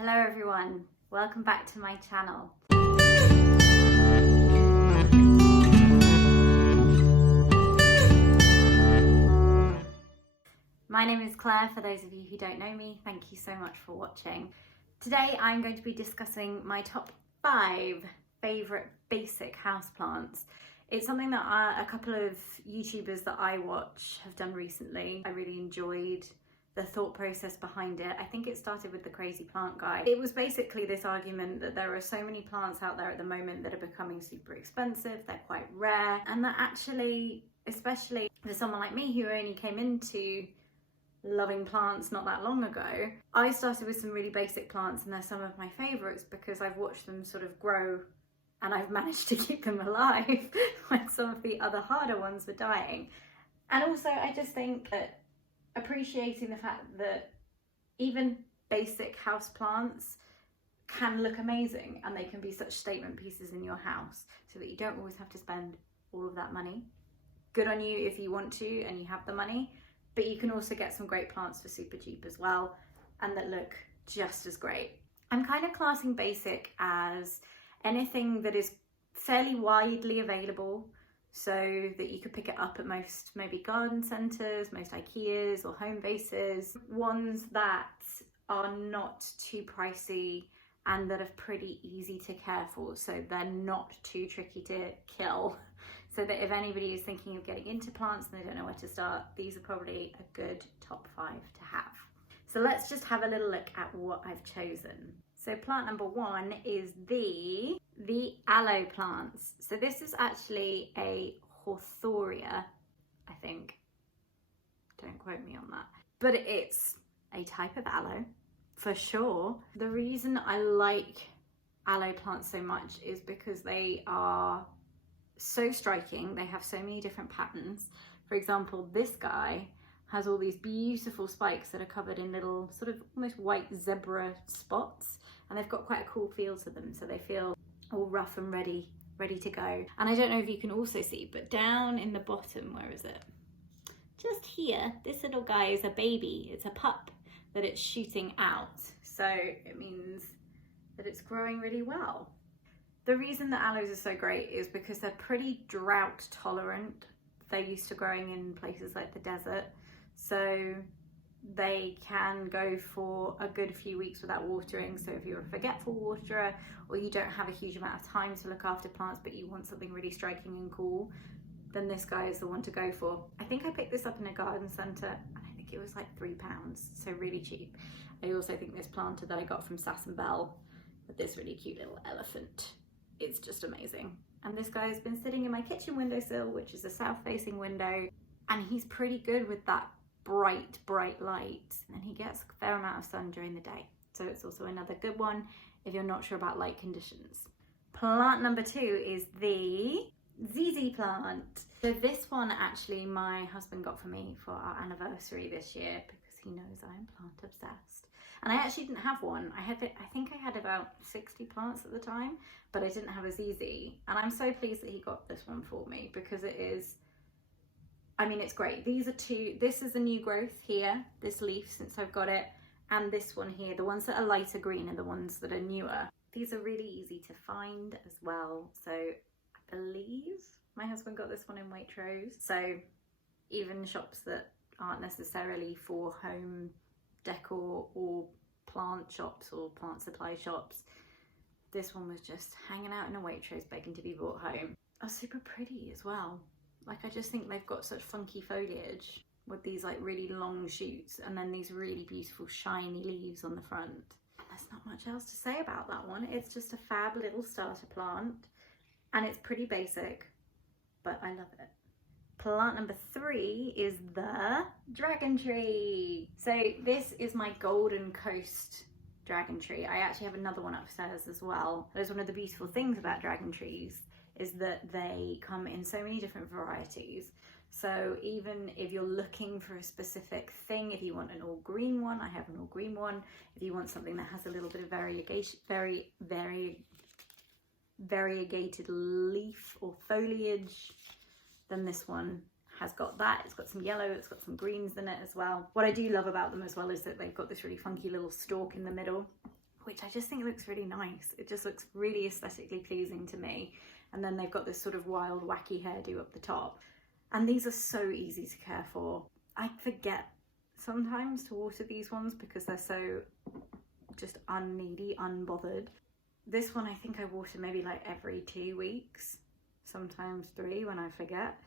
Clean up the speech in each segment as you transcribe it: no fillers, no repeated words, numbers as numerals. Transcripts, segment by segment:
Hello everyone, welcome back to my channel. My name is Claire, for those of you who don't know me, thank you so much for watching. Today I'm going to be discussing my top 5 favourite basic houseplants. It's something that a couple of YouTubers that I watch have done recently. I really enjoyed the thought process behind it. I think it started with the Crazy Plant Guy. It was basically this argument that there are so many plants out there at the moment that are becoming super expensive, they're quite rare, and that actually, especially for someone like me who only came into loving plants not that long ago, I started with some really basic plants and they're some of my favourites because I've watched them sort of grow and I've managed to keep them alive when some of the other harder ones were dying. And also I just think that appreciating the fact that even basic house plants can look amazing and they can be such statement pieces in your house so that you don't always have to spend all of that money. Good on you if you want to and you have the money, but you can also get some great plants for super cheap as well and that look just as great. I'm kind of classing basic as anything that is fairly widely available, so that you could pick it up at most maybe garden centres, most IKEAs or home bases. Ones that are not too pricey and that are pretty easy to care for, so they're not too tricky to kill. So that if anybody is thinking of getting into plants and they don't know where to start, these are probably a good top 5 to have. So let's just have a little look at what I've chosen. So plant number 1 is the aloe plants. So this is actually a Horthoria, I think. Don't quote me on that. But it's a type of aloe, for sure. The reason I like aloe plants so much is because they are so striking. They have so many different patterns. For example, this guy has all these beautiful spikes that are covered in little sort of almost white zebra spots, and they've got quite a cool feel to them, so they feel all rough and ready to go. And I don't know if you can also see, but down in the bottom, where is it? Just here, this little guy is a baby. It's a pup that it's shooting out, so it means that it's growing really well. The reason that aloes are so great is because they're pretty drought tolerant. They're used to growing in places like the desert, so they can go for a good few weeks without watering. So if you're a forgetful waterer or you don't have a huge amount of time to look after plants but you want something really striking and cool, then this guy is the one to go for. I think I picked this up in a garden centre and I think it was like £3, so really cheap. I also think this planter that I got from Sass & Bell with this really cute little elephant, it's just amazing. And this guy has been sitting in my kitchen windowsill, which is a south facing window, and he's pretty good with that bright light, and he gets a fair amount of sun during the day, so it's also another good one if you're not sure about light conditions. Plant number 2 is the ZZ plant. So this one actually my husband got for me for our anniversary this year because he knows I'm plant obsessed, and I actually didn't have one. I think I had about 60 plants at the time, but I didn't have a ZZ, and I'm so pleased that he got this one for me because it is, I mean, it's great. These are this is a new growth here, this leaf since I've got it, and this one here. The ones that are lighter green are the ones that are newer. These are really easy to find as well. So I believe my husband got this one in Waitrose. So even shops that aren't necessarily for home decor or plant shops or plant supply shops, this one was just hanging out in a Waitrose begging to be brought home. Oh, super pretty as well. Like, I just think they've got such funky foliage with these like really long shoots and then these really beautiful shiny leaves on the front. And there's not much else to say about that one. It's just a fab little starter plant and it's pretty basic, but I love it. Plant number 3 is the dragon tree. So this is my Golden Coast dragon tree. I actually have another one upstairs as well. There's one of the beautiful things about dragon trees is that they come in so many different varieties. So even if you're looking for a specific thing, if you want an all green one, I have an all green one. If you want something that has a little bit of variegated leaf or foliage, then this one has got that. It's got some yellow, it's got some greens in it as well. What I do love about them as well is that they've got this really funky little stalk in the middle. which I just think looks really nice. It just looks really aesthetically pleasing to me. And then they've got this sort of wild, wacky hairdo up the top. And these are so easy to care for. I forget sometimes to water these ones because they're so just unneedy, unbothered. This one I think I water maybe like every 2 weeks, sometimes 3 when I forget.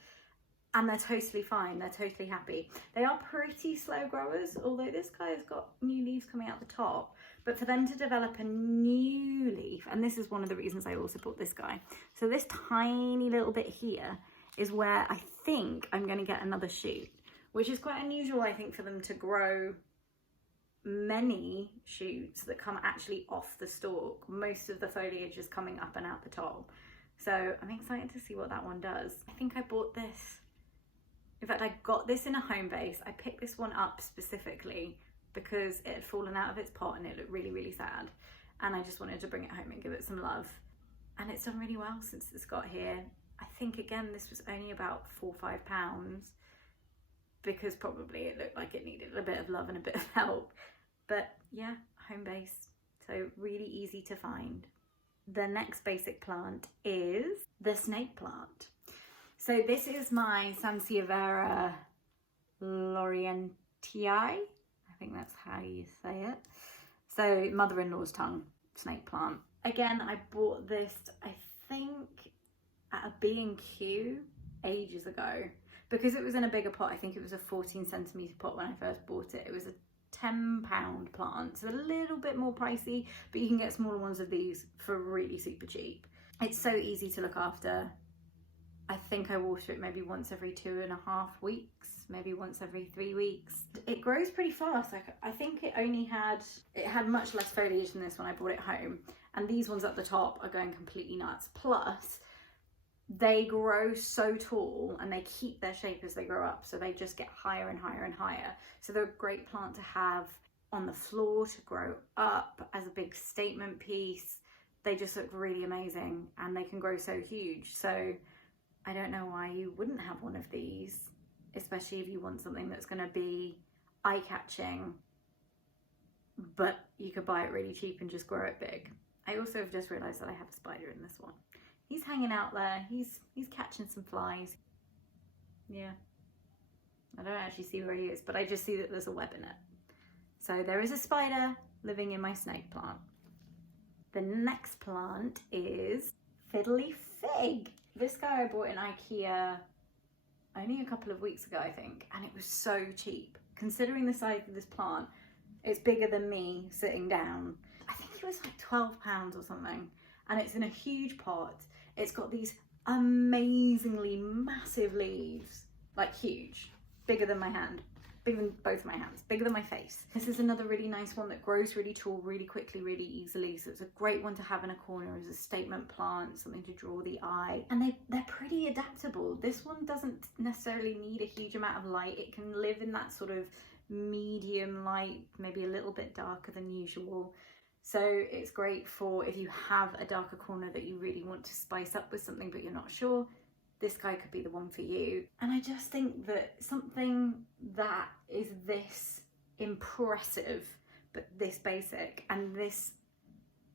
And they're totally fine, they're totally happy. They are pretty slow growers, although this guy has got new leaves coming out the top. But for them to develop a new leaf, and this is one of the reasons I also bought this guy. So this tiny little bit here is where I think I'm going to get another shoot, which is quite unusual, I think, for them to grow many shoots that come actually off the stalk. Most of the foliage is coming up and out the top. So I'm excited to see what that one does. I think I bought this. In fact, I got this in a home base. I picked this one up specifically because it had fallen out of its pot and it looked really, really sad. And I just wanted to bring it home and give it some love. And it's done really well since it's got here. I think, again, this was only about £4 or £5 because probably it looked like it needed a bit of love and a bit of help. But yeah, home base, so really easy to find. The next basic plant is the snake plant. So this is my Sansevieria Laurentiii. I think that's how you say it. So mother-in-law's tongue snake plant. Again, I bought this, I think, at a B&Q ages ago. Because it was in a bigger pot, I think it was a 14cm pot when I first bought it. It was a £10 plant, so a little bit more pricey, but you can get smaller ones of these for really super cheap. It's so easy to look after. I think I water it maybe once every 2.5 weeks, maybe once every 3 weeks. It grows pretty fast. Like, I think it had much less foliage than this when I brought it home, and these ones at the top are going completely nuts. Plus, they grow so tall and they keep their shape as they grow up, so they just get higher and higher and higher. So they're a great plant to have on the floor, to grow up as a big statement piece. They just look really amazing and they can grow so huge. So I don't know why you wouldn't have one of these, especially if you want something that's going to be eye-catching, but you could buy it really cheap and just grow it big. I also have just realised that I have a spider in this one. He's hanging out there, he's catching some flies. Yeah, I don't actually see where he is, but I just see that there's a web in it. So there is a spider living in my snake plant. The next plant is Fiddly Fig. This guy I bought in IKEA only a couple of weeks ago, I think, and it was so cheap. Considering the size of this plant, it's bigger than me sitting down. I think it was like £12 or something, and it's in a huge pot. It's got these amazingly massive leaves, like huge, bigger than my hand, bigger than both my hands, bigger than my face. This is another really nice one that grows really tall, really quickly, really easily. So it's a great one to have in a corner as a statement plant, something to draw the eye. And they're pretty adaptable. This one doesn't necessarily need a huge amount of light. It can live in that sort of medium light, maybe a little bit darker than usual. So it's great for if you have a darker corner that you really want to spice up with something but you're not sure. This guy could be the one for you. And I just think that something that is this impressive but this basic and this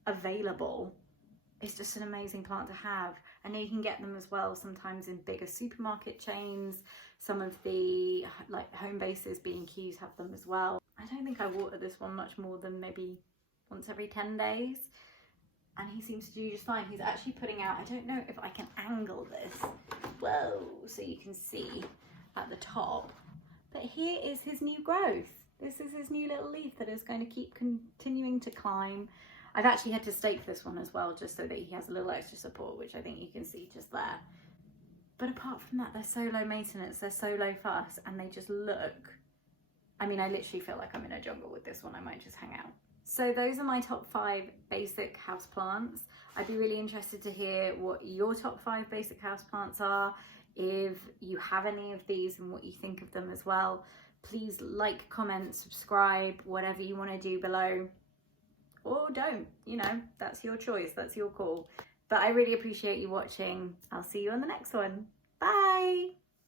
available is just an amazing plant to have. I know you can get them as well sometimes in bigger supermarket chains. Some of the like home bases, B&Qs have them as well. I don't think I water this one much more than maybe once every 10 days. And he seems to do just fine. He's actually putting out, I don't know if I can angle this, whoa, so you can see at the top, but here is his new growth. This is his new little leaf that is going to keep continuing to climb. I've actually had to stake this one as well, just so that he has a little extra support, which I think you can see just there. But apart from that, they're so low maintenance, they're so low fuss, and they just look, I mean, I literally feel like I'm in a jungle with this one. I might just hang out. So those are my top 5 basic houseplants. I'd be really interested to hear what your top 5 basic houseplants are. If you have any of these and what you think of them as well. Please like, comment, subscribe, whatever you want to do below. Or don't, you know, that's your choice, that's your call. But I really appreciate you watching. I'll see you on the next one. Bye!